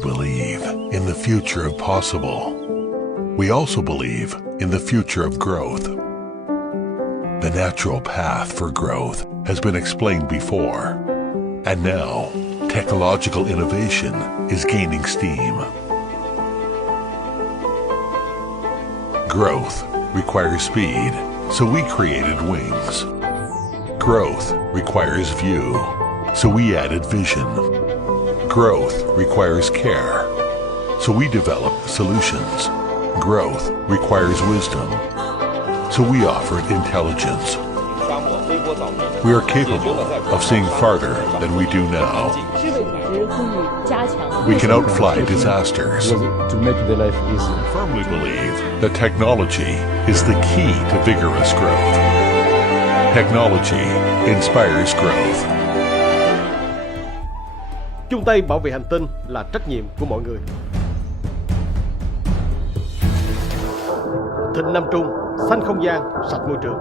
believe in the future of possible. We also believe in the future of growth. The natural path for growth has been explained before, and now technological innovation is gaining steam. Growth requires speed, so we created wings. Growth requires view, so we added vision. Growth requires care, so we developed solutions. Growth requires wisdom, so we offered intelligence. We are capable of seeing farther than we do now. We can outfly disasters. To make the life easier. I firmly believe that technology is the key to vigorous growth. Technology inspires growth. Chung tay bảo vệ hành tinh là trách nhiệm của mọi người. Thịnh Nam Trung, xanh không gian, sạch môi trường.